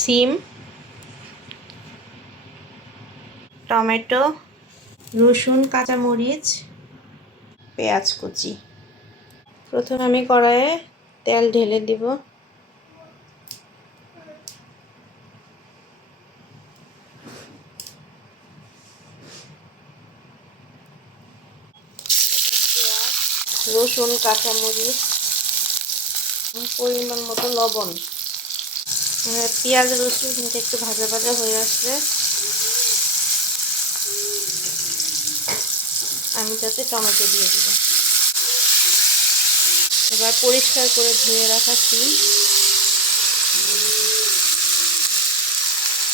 সিম, tomato, রসুন, কাঁচামরিচ, পেঁয়াজ কুচি। প্রথমে আমি কড়াইয়ে তেল ঢেলে দিব। রসুন, কাঁচামরিচ, পরিমাণ মতো লবণ। পেঁয়াজ রসুন কিন্তু একটু ভাজা ভাজা হয়ে আসলে আমি তাতে টমেটো দিয়ে দিব। এবার পরিষ্কার করে ধুয়ে রাখা সিম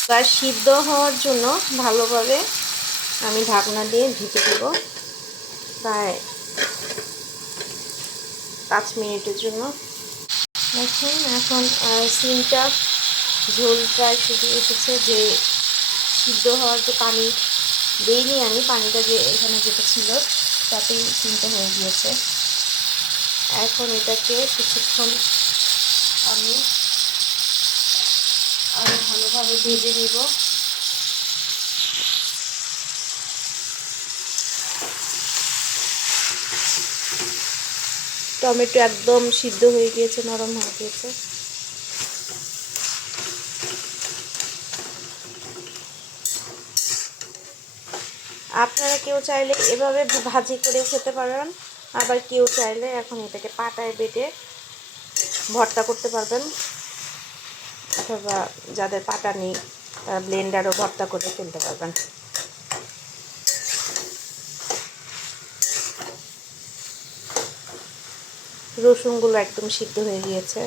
এবার সিদ্ধ হওয়ার জন্য ভালোভাবে আমি ঢাকনা দিয়ে ঢেকে দেব প্রায় 5 মিনিটের জন্য। দেখুন এখন সিমটা ঝোল প্রায় শুকিয়ে এসেছে। যে সিদ্ধ হওয়ার যে পানি দিইনি আমি, পানিটা যে এখানে যেটা ছিল তাতেই সিমটা হয়ে গিয়েছে। এখন এটাকে কিছুক্ষণ আমি আরও ভালোভাবে ভেজে নেব। টমেটো একদম সিদ্ধ হয়ে গিয়েছে, নরম হয়ে গিয়েছে। আপনারা কেউ চাইলে এভাবে ভাজি করে খেতে পারেন, আবার কেউ চাইলে এখন এটাকে পাটায় বেটে ভর্তা করতে পারবেন, অথবা যাদের পাটা নেই তারা ব্লেন্ডারও ভর্তা করে ফেলতে পারবেন। রসুনগুলো একদম সিদ্ধ হয়ে গিয়েছে।